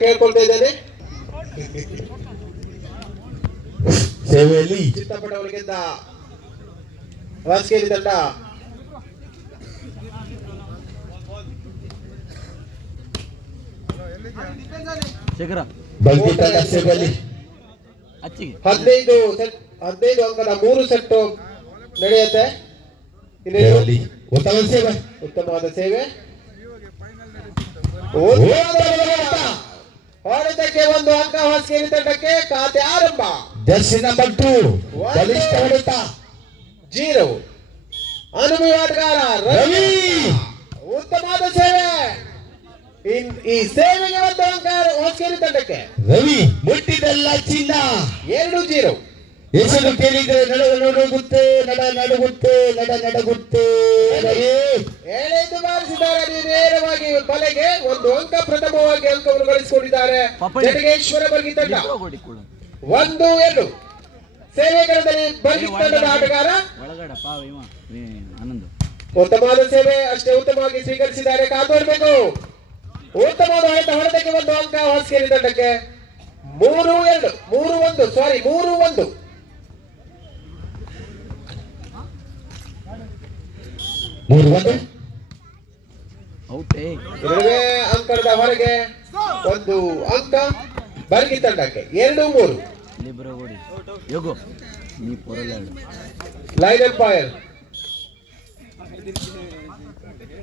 ಕೇಳ್ಕೊಳ್ತಾ ಇದ್ದೇನೆ. ಸೇವೆಯಲ್ಲಿ ಚಿತ್ತಪಟ್ಟವರಿಗಿಂತ ಹೊಸಕೇರಿ ತಂಡ ಬಲ್ಕಿ ತಂಡ ಸೇವೆಯಲ್ಲಿ 15 ಅಂಕದ 3 ಸೆಟ್ ನಡೆಯುತ್ತೆ. ಉತ್ತಮ ಸೇವೆ, ಉತ್ತಮವಾದ ಸೇವೆ. ಹೊಡೆತಕ್ಕೆ 1 ಅಂಕ ಹೊಸಕೇರಿ ತಂಡಕ್ಕೆ. ಖಾತೆ ಆರಂಭ. ಜರ್ಸಿ ನಂಬರ್ 2 ಬಲಿಷ್ಠ ಹೊಡೆತ 0. ಅನುಭವಿ ಆಟಗಾರ ರವಿ. ಉತ್ತಮವಾದ ಸೇವೆ. ಈ ಸೇವೆಗೆ 1 ಅಂಕ ಹೊಸಕೇರಿ ತಂಡಕ್ಕೆ. ರವಿ ಮುಟ್ಟಿದಲ್ಲ ಚಿನ್ನ. 2-0. ಹೆಸರು ಕೇಳಿದ್ರೆ ನಡುಗುತ್ತೆ ಎಳೆದು ಬಾರಿಸಿದ್ದಾರೆ. ನೇರವಾಗಿ ಬಲೆಗೆ 1 ಅಂಕ. ಪ್ರಥಮವಾಗಿ ಅಂಕವನ್ನು ಗಳಿಸಿಕೊಂಡಿದ್ದಾರೆ ಜಟಗೇಶ್ವರ ಬರ್ಗಿ ತಂಡ. 1-2. ಸೇವೆಗಳಲ್ಲಿ ಬರ್ಗಿ ತಂಡದ ಆಟಗಾರ ಉತ್ತಮವಾದ ಸೇವೆ ಅಷ್ಟೇ ಉತ್ತಮವಾಗಿ ಸ್ವೀಕರಿಸಿದ್ದಾರೆ. ಕಾದೋರ್ಬೇಕು. ಉತ್ತಮವಾದ ಹೊಡೆತಕ್ಕೆ 1 ಅಂಕ ಹೊಸಕೇರಿ ತಂಡಕ್ಕೆ. 3-1. 3-1. ಎರಡನೇ ಅಂಕದ ಹೊರಗೆ 1 ಅಂಕ ಬರ್ಗಿ ತಂಡಕ್ಕೆ. 2-3. ಲೈನ್ ಎಂಪೈರ್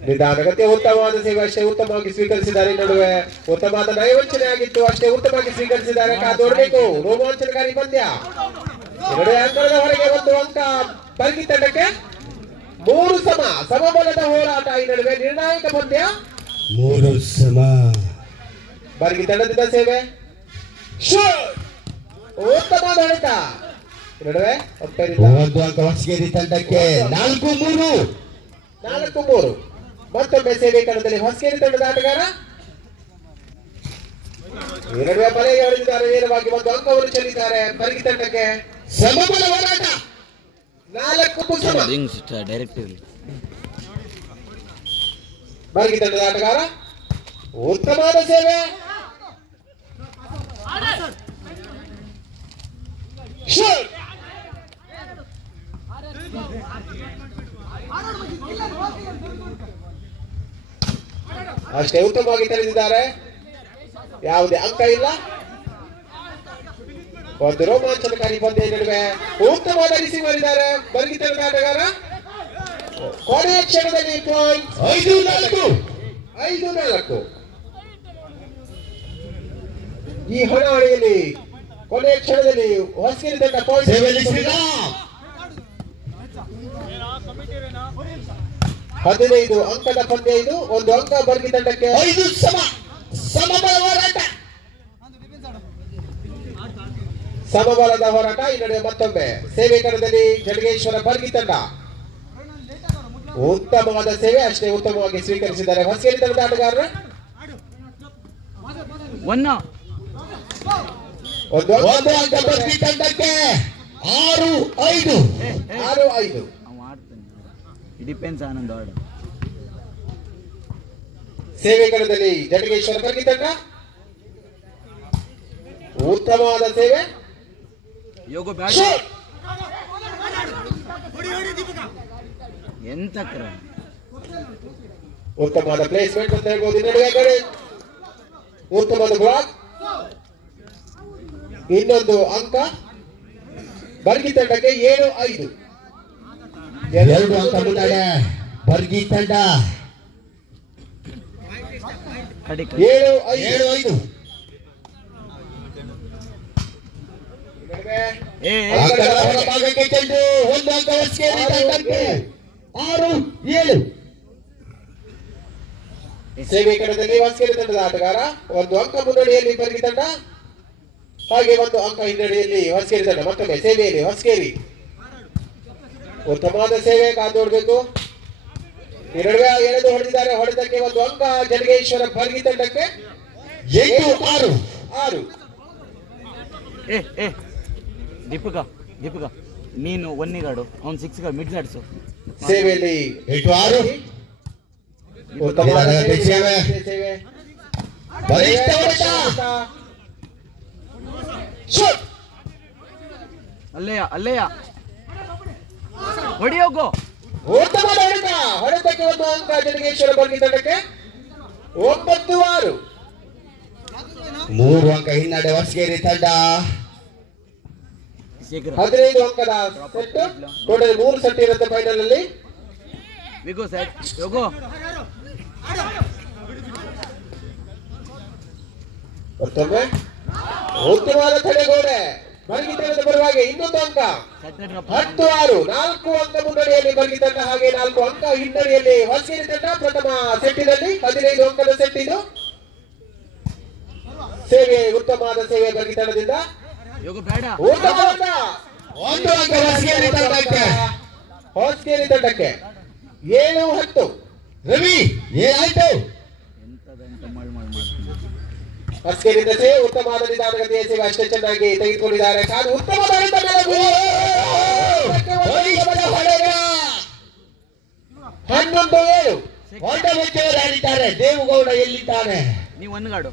ನಿಧಾನಗತಿಯ ಉತ್ತಮವಾದ ಸೇವೆ ಅಷ್ಟೇ ಉತ್ತಮವಾಗಿ ಸ್ವೀಕರಿಸಿದ್ದಾರೆ. ನಡುವೆ ಉತ್ತಮವಾದ ನೈವಂಚನೆ ಆಗಿತ್ತು, ಅಷ್ಟೇ ಉತ್ತಮವಾಗಿ ಸ್ವೀಕರಿಸಿದ್ದಾರೆ. ಕಾದೋಡ್ಬೇಕು. ರೋಮಾಂಚನಕಾರಿ ಪಂದ್ಯ. 2 ಅಂಕದ ಹೊರಗೆ 1 ಅಂಕ ಬರ್ಗಿ ತಂಡಕ್ಕೆ. 3 ಸಮಬಲದ ಹೋರಾಟ. ಈ ನಡುವೆ ನಿರ್ಣಾಯಕ ಪಂದ್ಯ. 3 ಸಮ. ಬರ್ಗಿ ತಂಡದಿಂದ ಸೇವೆ. ಉತ್ತಮವಾದ ಹೊಡೆತ. ನಡುವೆ 1 ಅಂಕ ಹೊಸಕೇರಿ ತಂಡಕ್ಕೆ. 4-3. ಮತ್ತೊಮ್ಮೆ ಸೇವೆ ಕಣದಲ್ಲಿ ಹೊಸಕೇರಿ ತಂಡದ ಆಟಗಾರ. ನಡುವೆ ಬಲೆಗೆ ಹೊಡೆದಿದ್ದಾರೆ. ನೇರವಾಗಿ 1 ಅಂಕವನ್ನು ಚೆಲ್ಲಿದ್ದಾರೆ ಬರ್ಗಿ ತಂಡಕ್ಕೆ. ಸಮಬಲ ಹೋರಾಟ. 4 ಸಮ. ಬರ್ಗಿ ತಂಡದ ಆಟಗಾರ. ಉತ್ತಮವಾದ ಸೇವೆ. ಅಷ್ಟೇ ಉತ್ತಮವಾಗಿ ತಿಳಿದಿದ್ದಾರೆ. ಯಾವುದೇ ಅಂಕ ಇಲ್ಲ. 1 ರೋಮಾಂಚನಕಾರಿ ಪಂದ್ಯ ನಡುವೆ ಉತ್ತಮವಾದ ರಿಸೀವ್ ಮಾಡಿದ್ದಾರೆ ಬರ್ಗಿ ತಂಡದ ಆಟಗಾರ. ಕೊನೆಯ ಕ್ಷಣದಲ್ಲಿ ಪಾಯಿಂಟ್. 5-4. ಈ ಹಣಾವಳಿಯಲ್ಲಿ ಕೊನೆಯ ಕ್ಷಣದಲ್ಲಿ ಹೊಸಕೇರಿ ತಂಡ ಪಾಯಿಂಟ್. 15 ಅಂಕದ ಪಂದ್ಯ ಇದು. 1 ಅಂಕ ಬರ್ಗಿ ತಂಡಕ್ಕೆ. 5 ಸಮ. ಸಮಬಲ ಹೋರಾಟ. ಸಮಬಲದ ಹೋರಾಟ. ಈ ನಡುವೆ ಮತ್ತೊಮ್ಮೆ ಸೇವೆ ಕಣದಲ್ಲಿ ಜಟಗೇಶ್ವರ ಬರ್ಗಿ ತಂಡ. ಉತ್ತಮವಾದ ಸೇವೆ ಅಷ್ಟೇ ಉತ್ತಮವಾಗಿ ಸ್ವೀಕರಿಸಿದ್ದಾರೆ ಹೊಸಕೇರಿ ತಂಡದ ಆಟಗಾರರು. 1 ಅಂಕ ಬರ್ಗಿ ತಂಡಕ್ಕೆ. 6-5. ಸೇವೆ ಕಣದಲ್ಲಿ ಜಟಗೇಶ್ವರ ಬರ್ಗಿ ತಂಡ. ಉತ್ತಮವಾದ ಸೇವೆ. ಉತ್ತಮವಾದ ಪ್ಲೇಸ್ಮೆಂಟ್ ಅಂತ ಹೇಳ್ಬೋದು. ನಡುವೆ ಉತ್ತಮವಾದ ಬ್ಲಾಕ್. ಇನ್ನೊಂದು ಅಂಕ ಬರ್ಗಿ ತಂಡಕ್ಕೆ. 7-5. 2 ಅಂಕ ಮುಂದಾಡೆ ಬರ್ಗಿ ತಂಡ. 7-5. ಭಾಗಕ್ಕೆ ಚೆಂಡು. 1 ಅಂಕ ಹೊಸಕೇರಿ ತಂಡಕ್ಕೆ. 6-7. ಸೇವೆ ಕಣದಲ್ಲಿ ಹೊಸಕೇರಿ ತಂಡದ ಆಟಗಾರ. 1 ಅಂಕ ಮುನ್ನಡೆಯಲ್ಲಿ ಬರ್ಗಿ ತಂಡ. ಹಾಗೆ 1 ಅಂಕ ಹಿನ್ನಡೆಯಲ್ಲಿ ಹೊಸಕೇರಿ ತಂಡ. ಮತ್ತೊಮ್ಮೆ ಸೇವೆಯಲ್ಲಿ ಹೊಸಕೇರಿ. ಉತ್ತಮವಾದ ಸೇವೆ. ಕಾದೋಡ್ಬೇಕು. ಈ ನಡುವೆ ಎಳೆದು ಹೊಡೆದಿದ್ದಾರೆ. ಹೊಡೆದಕ್ಕೆ 1 ಅಂಕ ಜಟಗೇಶ್ವರ ಬರ್ಗಿ ತಂಡಕ್ಕೆ. 8-6. ದೀಪಿಕಾ ನೀನು 1 ಗಾಡು, ಅವ್ನು 6 ಗಾಡು ಮಿಡ್ ನಡ್ಸು. ಸೇವೆಯಲ್ಲಿ 8-6. ಉತ್ತಮವಾದ ಸೇವೆ. ಬಲಿಷ್ಠ ಹೊಡೆತ. ಶೂಟ್. ಅಲ್ಲೇಯ ಹೊಡಿ ಹೋಗು. ಉತ್ತಮವಾದ ಹೊಡೆತ. ಹೊಡೆತಕ್ಕೆ ಒಂದು ಅಂಕ ಜಡಗೇಶ್ವರ ಬರ್ಗಿ ತಂಡಕ್ಕೆ. 9-6. 3 ಅಂಕ ಹಿನ್ನಡೆ ಹೊಸಗೇರಿ ತಂಡ. ಶೇಖರ್ 15 ಅಂಕದ ಸೆಟ್. ಟೋಟಲ್ 3 ಸೆಟ್ ಇರುತ್ತೆ ಫೈನಲ್ ಅಲ್ಲಿ. ವಿಗೋ ಸೆಟ್ ಹೋಗು. ಮತ್ತೊಮ್ಮೆ ಉತ್ತಮವಾದ ತಡೆಗೋಡೆ ಬರ್ಗಿ ತಂಡದ ಬರುವಾಗೆ ಇನ್ನೊಂದು ಅಂಕ. 10-6. 4 ಅಂಕ ಮುನ್ನಡೆಯಲ್ಲಿ ಬರ್ಗಿ ತಂಡ, ಹಾಗೆ 4 ಅಂಕ ಹಿನ್ನಡೆಯಲ್ಲಿ ಹೊಸಗೇರಿ ತಂಡ. ಪ್ರಥಮ ಸೆಟ್ಟಿನಲ್ಲಿ 15 ಅಂಕದ ಸೆಟ್ ಇದು. ಸೇವೆ, ಉತ್ತಮವಾದ ಸೇವೆ ಬರ್ಗಿ ತಂಡದಿಂದ. ಯೋಗು ಬೇಡ. ಉತ್ತಮವಾದ 1 ಅಂಕ ಹೊಸಗೇರಿ ತಂಡಕ್ಕೆ. ಹೊಸಗೇರಿ ತಂಡಕ್ಕೆ 7-10. ರವಿ ಏನಾಯ್ತು? ಎಂತ ಮಳ್ ಮಾಡ್ತೀನಿ. ಹೊಸಗೇರಿಯಿಂದ ಸೇವೆ, ಉತ್ತಮವಾದ ನಿಧಾನಗತಿಯ ಸೇವೆ ಅಷ್ಟೇ ಚೆನ್ನಾಗಿ ತೆಗೆದುಕೊಂಡಿದ್ದಾರೆ. ಕಾದು ಉತ್ತಮವಾದ ಹೊಡೆತ ಮೇಲೆ ಗುರಿ. ಬಲಿಷ್ಠ ಹೊಡೆತ. 11-7. ಹೊಂಡ ಮುಚ್ಚವರು ಹೇಳಿದ್ದಾರೆ. ದೇವಗೌಡ ಎಲ್ಲಿದ್ದಾನೆ? ನೀವು ಒಂದ್ಗಾಡು.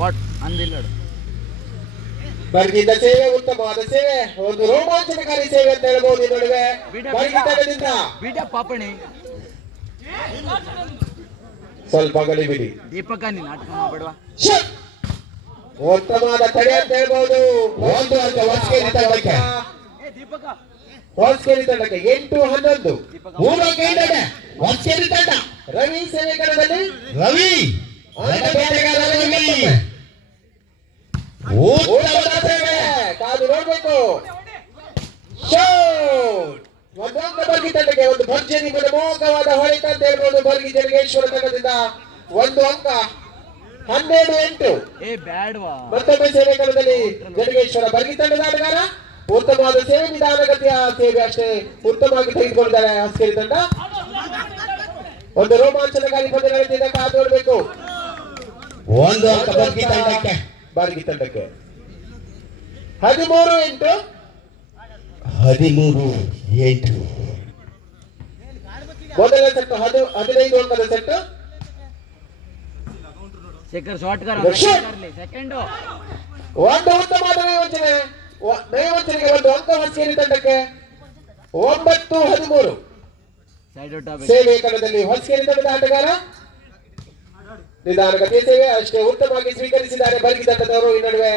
ವಾಟ್ ಅಂದಿಲ್ಲಾಡು. ಬರ್ಗಿದ್ದ ಸೇವೆ, ಉತ್ತಮವಾದ ಸೇವೆ, ಒಂದು ರೋಮಾಂಚನಕಾರಿ ಸೇವೆ ಅಂತ ಹೇಳ್ಬೋದು. ಈ ನಡುವೆ ಬರ್ಗಿ ತಂಡದಿಂದ ಬಿಡ ಪಾಪಣಿ. ಸ್ವಲ್ಪ ಗಡಿಬಿಡಿ. ದೀಪಕ ನೀನ್ ನಾಟಕ ಮಾಡಬೇಡವಾ. ಶೂಟ್. ಉತ್ತಮವಾದ ತಡೆ ಅಂತ ಹೇಳ್ಬೋದು. 1 ಅಂಕ ಹೊಸಗೇರಿ ತಂಡಕ್ಕೆ. ದೀಪಕ ಹೊಸಗೇರಿ ತಂಡಕ್ಕೆ 8-11. 3 ಅಂಕ ಹಿನ್ನಡೆ ಹೊಸಗೇರಿ ತಂಡ. ರವಿ ಸೇವೆ ಕಣದಲ್ಲಿ. ರವಿ ಬೇಟೆಗಾರ ರವಿ. ಉತ್ತಮವಾದ ಸೇವೆ, ಕಾದು ನೋಡ್ಬೇಕು. ಶೂಟ್. ಒಂದು ಅಂಕ ಬರ್ಗಿ ತಂಡಕ್ಕೆ. ಒಂದು ಭರ್ಜರಿ ಮನಮೋಹಕವಾದ ಹೊಡೆತ ಅಂತ ಹೇಳ್ಬೋದು ಬರ್ಗಿ ಜಡಗೇಶ್ವರ ತಂಡದಿಂದ. 1 ಅಂಕ. 12-8. ಬ್ಯಾಡ್ವಾ. ಮತ್ತೊಮ್ಮೆ ಸೇವೆ ಕಣದಲ್ಲಿ ಜಡಗೇಶ್ವರ ಬರ್ಗಿ ತಂಡದ ಆಟಗಾರ. ಉತ್ತಮವಾದ ಸೇವೆ, ನಿಧಾನಗತಿಯ ಸೇವೆ ಅಷ್ಟೇ ಉತ್ತಮವಾಗಿ ತೆಗೆದುಕೊಂಡಿದ್ದಾರೆ ಹೊಸಗೇರಿ ತಂಡ. ಒಂದು ರೋಮಾಂಚನಕಾರಿ ಪಂದ್ಯ ನಡೆದಿದೆ, ಕಾದು ನೋಡ್ಬೇಕು. 1 ಅಂಕ ಬರ್ಗಿ ತಂಡಕ್ಕೆ. ಬರ್ಗಿ ತಂಡಕ್ಕೆ 13-8. 13-8. ಮೊದಲ ಸೆಟ್ 15 ಅಂಕದ ಸೆಟ್. ಶೇಖರ್ ಶಾರ್ಟ್ ಕರ. ಶೂಟ್. ಸೆಕೆಂಡ್ ಒಂದು ಉತ್ತಮವಾದ ನೈವಂಚನೆಗೆ 1 ಅಂಕ ಹೊಸಗೇರಿ ತಂಡಕ್ಕೆ. 9-13. ಸೈಡ್ ಔಟ್ ಸೇವೆ ಕಣದಲ್ಲಿ ಹೊಸಗೇರಿ ತಂಡದ ಆಟಗಾರ. ನಿಧಾನಗತಿಯ ಸೇವೆ ಅಷ್ಟೇ ಉತ್ತಮವಾಗಿ ಸ್ವೀಕರಿಸಿದ್ದಾರೆ ಬರ್ಗಿ ತಂಡದವರು. ಈ ನಡುವೆ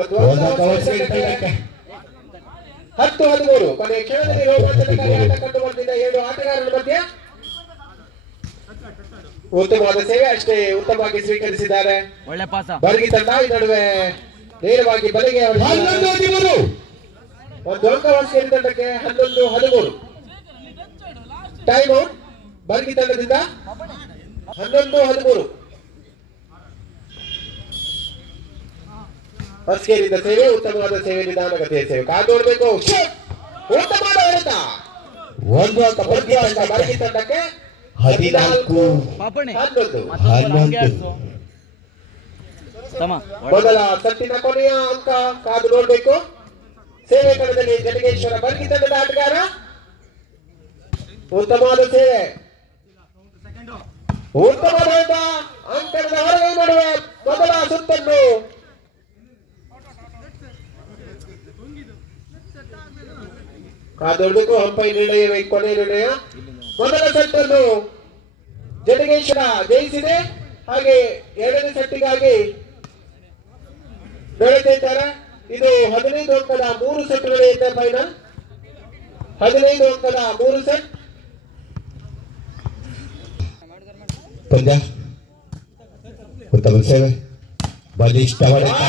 ಒಂದು 1 ಅಂಕ ಹೊಸಗೇರಿ ತಂಡಕ್ಕೆ. 10-13. ಕೊನೆಯ ಕ್ಷಣದಲ್ಲಿ ರೋಮಾಂಚನಕಾರಿ ಆಟ ಕಂಡು ಬಂದಿದ್ದ 2 ಆಟಗಾರರ ಮಧ್ಯೆ ಉತ್ತಮವಾದ ಸೇವೆ ಅಷ್ಟೇ ಉತ್ತಮವಾಗಿ ಸ್ವೀಕರಿಸಿದ್ದಾರೆ ಒಳ್ಳೆ ಪಾಸ. ಬರ್ಗಿ ತಂಡ. ಈ ನಡುವೆ ನೇರವಾಗಿ ಬಲೆಗೆ 11-13. 1 ಅಂಕ ಹೊಸಗೇರಿ ತಂಡಕ್ಕೆ. 11-13. ಟೈಮ್ ಔಟ್ ಬರ್ಗಿ ತಂಡದಿಂದ. 11-13. ಹೊಸಗೇರಿಯಿಂದ ಸೇವೆ, ಉತ್ತಮವಾದ ಸೇವೆ, ನಿಧಾನಗತಿಯ ಸೇವೆ, ಕಾದು ನೋಡ್ಬೇಕು. ಉತ್ತಮವಾದ ಹೊಡೆತ. 1 ಅಂಕ ಬರ್ಗಿ ಬರ್ಗಿ ತಂಡಕ್ಕೆ. ತಂಡಕ್ಕೆ. 14. ಪಾಪಣಿ 11. ತಮ್ಮ ಮೊದಲ ಸಟ್ಟಿನ ಕೊನೆಯ ಅಂಕ, ಕಾದು ನೋಡ್ಬೇಕು. ಸೇವೆ ಕಣದಲ್ಲಿ ಜಡಗೇಶ್ವರ ಬರ್ಗಿ ತಂಡದ ಆಟಗಾರ. ಉತ್ತಮವಾದ ಸೇವೆ, ಉತ್ತಮವಾದ ಹೊಡೆತ. ಅಂಕಣದ ಹೊರಗೆ ನಡುವೆ ಮೊದಲ ಸುತ್ತನ್ನು ಕಾದೊಡ್ಬೇಕು. ಹಂಪೈ ನಿರ್ಣಯವೇ ಕೊನೆಯ ನಿರ್ಣಯ. ಮೊದಲ ಸೆಟ್ ಅನ್ನು ಜಡಗೇಶ್ವರ ಜಯಿಸಿದೆ. ಹಾಗೆ 2ನೇ ಸೆಟ್ಟಿಗಾಗಿ ನಡೆದಿದ್ದಾರೆ. ಇದು 15 ಅಂಕದ 3 ಸೆಟ್ ನಡೆಯುತ್ತೆ ಫೈನಲ್. 15 ಅಂಕದ 3 ಸೆಟ್. ಪಂದ್ಯ ಉತ್ತಮ ಸೇವೆ, ಬಲಿಷ್ಠ ಹೊಡೆತ.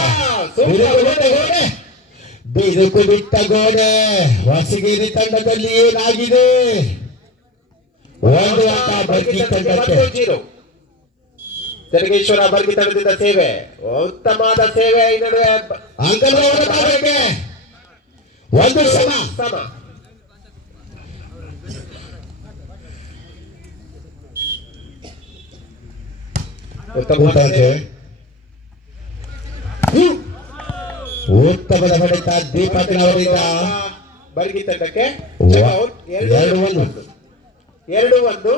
ಬಿರುಕು ಬಿಟ್ಟ ಗೋಡೆ. ಹೊಸಗೇರಿ ತಂಡದಲ್ಲಿ ಏನಾಗಿದೆ? 1 ಅಂಕ ಬರ್ಗಿ ತಂಡಕ್ಕೆ. ಜಡಗೇಶ್ವರ ಬರ್ಗಿ ತಂಡದಿಂದ ಸೇವೆ, ಉತ್ತಮವಾದ ಸೇವೆ. ಈ ನಡುವೆ ಅಂಕಲ್ 1 ಸಮ. ಉತ್ತಮವಾದ ಸೇವೆ. ಉತ್ತಮದ ಹೊಡೆತ ದೀಪಕ್ನವರಿಂದ. ಬರ್ಗಿ ತಂಡಕ್ಕೆ 2-1. 2-1.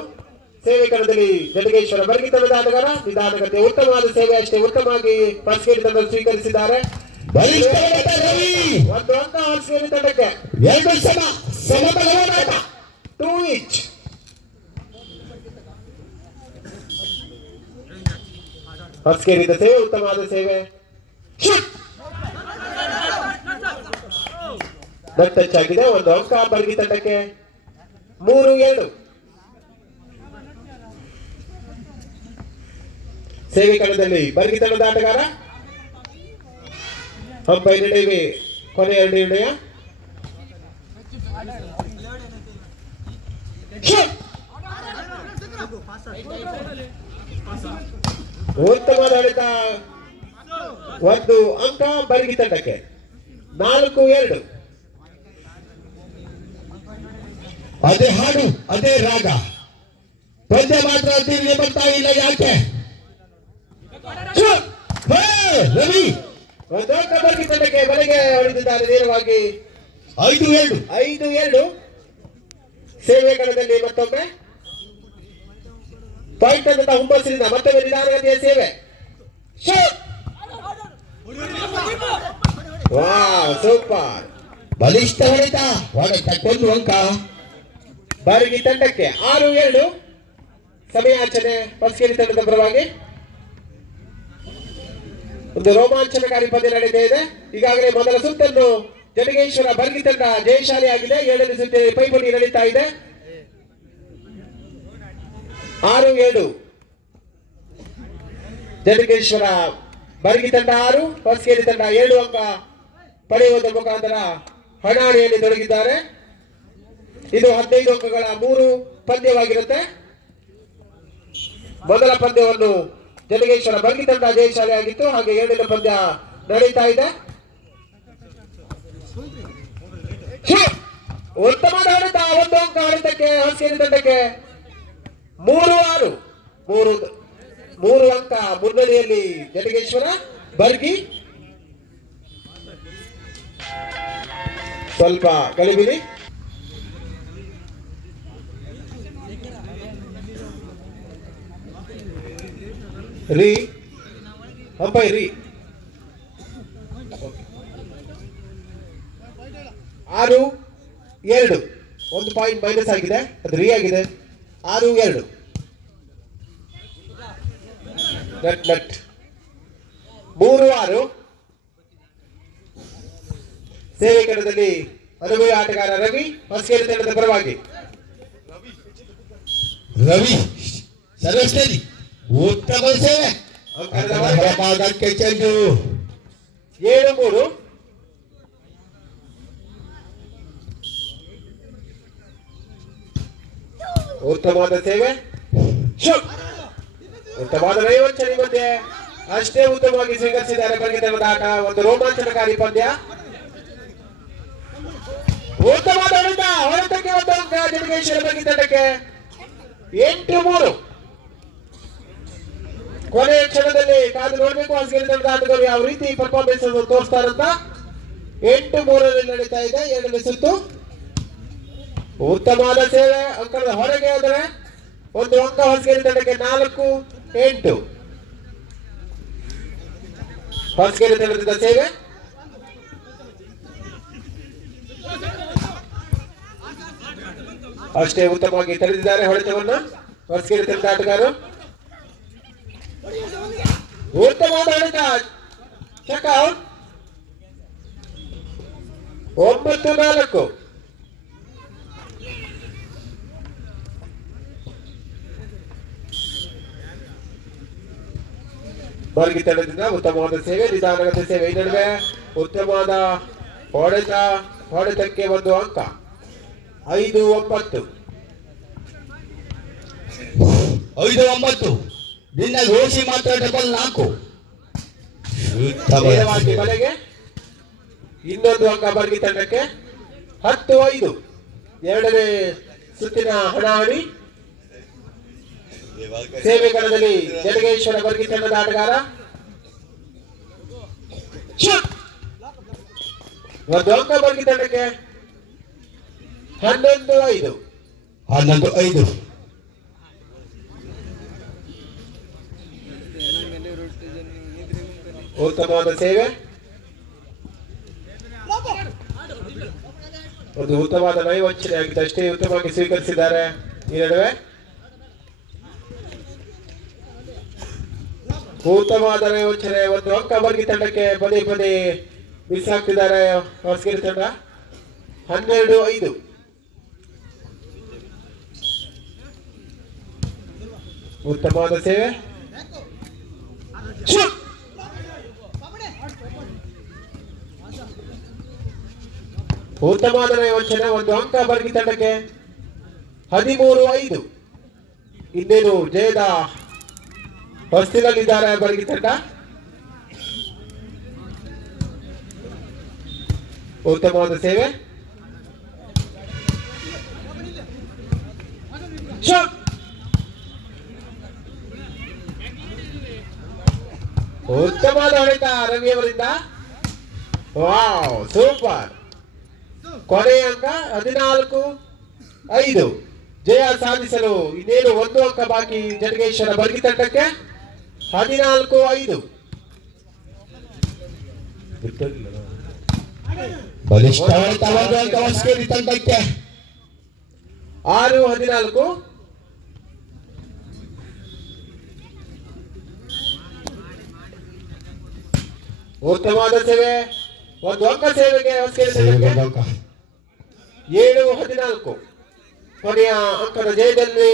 ಸೇವೆ ಕಣದಲ್ಲಿ ಜಡಗೇಶ್ವರ ಬರ್ಗಿ ತಂಡದ ಆಟಗಾರ ನಿಧಾನಗತಿಯ ಉತ್ತಮವಾದ ಸೇವೆ ಅಷ್ಟೇ ಉತ್ತಮವಾಗಿ ಹೊಸಗೇರಿ ತಂಡ ಸ್ವೀಕರಿಸಿದ್ದಾರೆ. ಬಲಿಷ್ಠವಾದ ರವಿ ಒಂದು ಅಂಕ ಹೊಸಗೇರಿ ತಂಡಕ್ಕೆ. ಎರಡು ಸಮಬಲವಾದ ಆಟ. 2 each. ಹೊಸಗೇರಿಯಿಂದ ಸೇವೆ ಉತ್ತಮವಾದ ಸೇವೆ ಟಚ್ ಆಗಿದೆ. ಒಂದು ಅಂಕ ಬರ್ಗಿ ತಂಡಕ್ಕೆ. 3-2. ಸೇವೆ ಕಣದಲ್ಲಿ ಬರ್ಗಿ ತಂಡದ ಆಟಗಾರ ಅಂಪೈರ್ ನಿರ್ಣಯವೇ ಕೊನೆಯ ನಿರ್ಣಯ. ಉತ್ತಮವಾದ ಆಡಳಿತ. ಒಂದು ಅಂಕ ಬರ್ಗಿ ತಂಡಕ್ಕೆ. 4-2. ಅದೇ ಹಾಡು ಅದೇ ರಾಗ ಪದ್ಯ ಮಾತ್ರ ತಿರುಗಿ ಬರ್ತಾ ಇಲ್ಲ ಯಾಕೆ? ರವಿ ಒಂದು ಅಂಕ ಬರ್ಗಿ ತಂಡಕ್ಕೆ. ಬಲೆಗೆ ಹೊಡೆದಿದ್ದಾರೆ ನೇರವಾಗಿ. 5-2. ಸೇವೆ ಕಣದಲ್ಲಿ ಮತ್ತೊಮ್ಮೆ ಪಾಯಿಂಟ್ ಅಂತ ಹುಮ್ಮಸ್ಸಿನಿಂದ ಮತ್ತೊಮ್ಮೆ ನಿಧಾನಗತಿಯ ಸೇವೆ. Wow, super. ಬಲಿಷ್ಠ ಹೊಡೆತ. ಒಂದು ಅಂಕ ಬಾರಿಗೆ ತಂಡಕ್ಕೆ. 6-2. ಸಮಯಾಚನೆ ಹೊಸಗೇರಿ ತಂಡದ ಪರವಾಗಿ. ಒಂದು ರೋಮಾಂಚನಕಾರಿ ಪಂದ್ಯ ನಡೆದೇ ಇದೆ. ಈಗಾಗಲೇ ಮೊದಲ ಸುತ್ತನ್ನು ಜಡಗೇಶ್ವರ ಬರ್ಗಿ ತಂಡ ಜಯಶಾಲಿಯಾಗಿದೆ. 7ನೇ ಸುತ್ತಿನ ಪೈಪೋಟಿ ನಡೀತಾ ಇದೆ. 6-7. ಜಡಗೇಶ್ವರ ಬರ್ಗಿ ತಂಡ 6, ಹೊಸಗೇರಿ ತಂಡ 7 ಅಂಕ ಪಡೆಯುವುದರ ಮುಖಾಂತರ ಹಣಾಣಿಯಲ್ಲಿ ತೊಡಗಿದ್ದಾರೆ. ಇದು 15 ಅಂಕಗಳ 3 ಪಂದ್ಯವಾಗಿರುತ್ತೆ. ಮೊದಲ ಪಂದ್ಯವನ್ನು ಜಡಗೇಶ್ವರ ಬರ್ಗಿ ತಂಡ ಜಯಶಾಲಿಯಾಗಿತ್ತು. ಹಾಗೆ 7ನೇ ಪಂದ್ಯ ನಡೀತಾ ಇದೆ. ಉತ್ತಮವಾದ ಆಡಳಿತ. ಒಂದು ಅಂಕ ಆಡಳಿತಕ್ಕೆ ಹೊಸಗೇರಿ ತಂಡಕ್ಕೆ. 3-6. 3 ಅಂಕ ಮುನ್ನಡೆಯಲ್ಲಿ ಜಡಗೇಶ್ವರ ಬರ್ಗಿ. ಸ್ವಲ್ಪ ಗಲಿಬಿಲಿ. ಅಂಪೈರ್ ರೀ. 6-2. 1 ಪಾಯಿಂಟ್ ಮೈನಸ್ ಆಗಿದೆ. ಅದು ರೀ ಆಗಿದೆ. 6-2. ನಟ್ 3-6. ಸೇವೆ ಕಣದಲ್ಲಿ ಅನುಭವಿ ಆಟಗಾರ ರವಿ ಹೊಸಗೇರಿ ತಂಡದ ಪರವಾಗಿ. ರವಿ ಸರ್ವಶ್ರೇಣಿ ಉತ್ತಮ ಸೇವೆ. ಹೊರಭಾಗಕ್ಕೆ ಚೆಂಡು. 7-3. ಉತ್ತಮವಾದ ಸೇವೆ. ಉತ್ತಮವಾದ ನೈವಂಚನೆ ಮಧ್ಯೆ ಅಷ್ಟೇ ಉತ್ತಮವಾಗಿ ಸ್ವೀಕರಿಸಿದ್ದಾರೆ ಬರ್ಗಿ ತಂಡದ ಆಟ. ಒಂದು ರೋಮಾಂಚನಕಾರಿ ಪಂದ್ಯ. ಉತ್ತಮವಾದ ಆಡಳಿತ. ಹೊರತಕ್ಕೆ ಒಂದು ಅಂಕ ಜಡಗೇಶ್ವರ ಬರ್ಗಿ ತಂಡಕ್ಕೆ. 8-3. ಕೊನೆಯ ಕ್ಷಣದಲ್ಲಿ ಕಾದು ನೋಡಬೇಕು ಹೊಸಗೇರಿ ತಂಡದ ಆಟಗಾರರು ಯಾವ ರೀತಿ ಪರ್ಫಾರ್ಮೆನ್ಸ್ ಅನ್ನು ತೋರಿಸ್ತಾರಂತ. 8-3 ನಡೀತಾ ಇದೆ 7ನೇ ಸುತ್ತು. ಉತ್ತಮವಾದ ಸೇವೆ. ಅಂಕದ ಹೊರಗೆ ಹೋದರೆ ಒಂದು ಅಂಕ ಹೊಸಗೇರಿ ತಂಡಕ್ಕೆ. 4-8. ಹೊಸಗೇರಿ ತಂಡದಿಂದ ಸೇವೆ. ಅಷ್ಟೇ ಉತ್ತಮವಾಗಿ ತೆರೆದಿದ್ದಾರೆ ಹೊಡೆತವನ್ನು ಹೊಸಗೇರಿ ತಂಡದ ಆಟಗಾರರು. ಉತ್ತಮವಾದ ಆಡಳಿತ. ಚೆಕ್ಔಟ್. 9-4. ಬರ್ಗಿ ತಂಡದಿಂದ ಉತ್ತಮವಾದ ಸೇವೆ, ನಿಧಾನಗತ ಸೇವೆ. ಈ ನಡುವೆ ಉತ್ತಮವಾದ ಹೊಡೆತಕ್ಕೆ 1 ಅಂಕ. 5-9. 5-9. ನಿನ್ನ ಘೋಷಿ ಮಾತ್ರ ಡಬಲ್ 4. ನೇರವಾಗಿ ಬಲೆಗೆ. ಇನ್ನೊಂದು ಅಂಕ ಬರ್ಗಿ ತಂಡಕ್ಕೆ. 10-5. 2ನೇ ಸುತ್ತಿನ ಹಣಾಹಣಿ. ಸೇವೆ ಕಣದಲ್ಲಿ ಜಡಗೇಶ್ವರ ಬರ್ಗಿ ತಂಡದ ಆಟಗಾರ. 1 ಅಂಕ ಬರ್ಗಿ ತಂಡಕ್ಕೆ. 11-5. 11-5. ಉತ್ತಮವಾದ ಸೇವೆ, ಒಂದು ಉತ್ತಮವಾದ ನೈವಂಚನೆ ಆಗಿದೆ ಅಷ್ಟೇ, ಉತ್ತಮವಾಗಿ ಸ್ವೀಕರಿಸಿದ್ದಾರೆ. ಈ ನಡುವೆ ಉತ್ತಮವಾದ ನೈವಂಚನೆ, ಒಂದು ಅಂಕ ಬರ್ಗಿ ತಂಡಕ್ಕೆ ಪದೇ ಪದೇ ಮಿಸ್ ಆಗ್ತಿದ್ದಾರೆ ಹೊಸಗಿರಿ ತಂಡ. 12-5. ಉತ್ತಮವಾದ ಸೇವೆ, ಉತ್ತಮವಾದ ನೈವಂಚನೆ, ಒಂದು ಅಂಕ ಬರ್ಗಿ ತಂಡಕ್ಕೆ. 13-5. ಇನ್ನೇನು ಜಯದ ಹೊಸ್ತಿನಲ್ಲಿದ್ದಾರೆ ಬರ್ಗಿ ತಂಡ. ಉತ್ತಮವಾದ ಸೇವೆ, ಉತ್ತಮವಾದ ಹೊಡೆತ ರವಿಯವರಿಂದ. Wow, super. ಕೊನೆಯ ಅಂಕ 14-5. ಜಯ ಸಾಧಿಸಲು ಇನ್ನೇನು ಒಂದು ಅಂಕ ಬಾಕಿ ಜಡಗೇಶ್ವರ ಬರ್ಗಿ ತಂಡಕ್ಕೆ. 14-5. ಬಲಿಷ್ಠ ಹೊಡೆತವಾದ ಅಂಕ ಹೊಸಕೇರಿ ತಂಡಕ್ಕೆ. 6-14. ಉತ್ತಮವಾದ ಸೇವೆ, ಒಂದು ಅಂಕ ಸೇವೆಗೆ ಹೊಸಕೇರಿ ತಂಡಕ್ಕೆ. 7-14. ಕೊನೆಯ ಅಂಕದ ಜಯದಲ್ಲಿ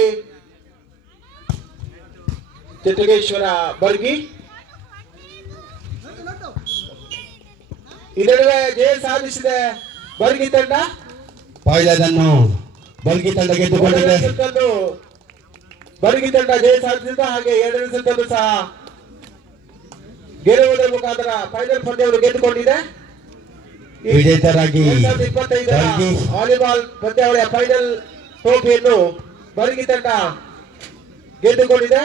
ಜಟಗೇಶ್ವರ ಬರ್ಗಿ. ಈ ನಡುವೆ ಜಯ ಸಾಧಿಸಿದೆ ಬರ್ಗಿ ತಂಡ. ಪಾಯ್ದನ್ನು ಬರ್ಗಿ ತಂಡ ಗೆದ್ದುಕೊಂಡಿದೆ. ಬರ್ಗಿ ತಂಡ ಜಯ ಸಾಧಿಸಿದ ಹಾಗೆ ಎರಡನೇ ಸುತ್ತನ್ನು ಸಹ ಗೆಲ್ಲುವುದರ ಮುಖಾಂತರ ಫೈನಲ್ ಪಂದ್ಯವನ್ನು ಗೆದ್ದುಕೊಂಡಿದೆ. ವಿಜೇತರಾಗಿ 2025 ಬರ್ಗಿ ವಾಲಿಬಾಲ್ ಪಂದ್ಯಾವಳಿಯ ಫೈನಲ್ ಟ್ರೋಫಿಯನ್ನು ಬರ್ಗಿ ತಂಡ ಗೆದ್ದುಕೊಂಡಿದೆ.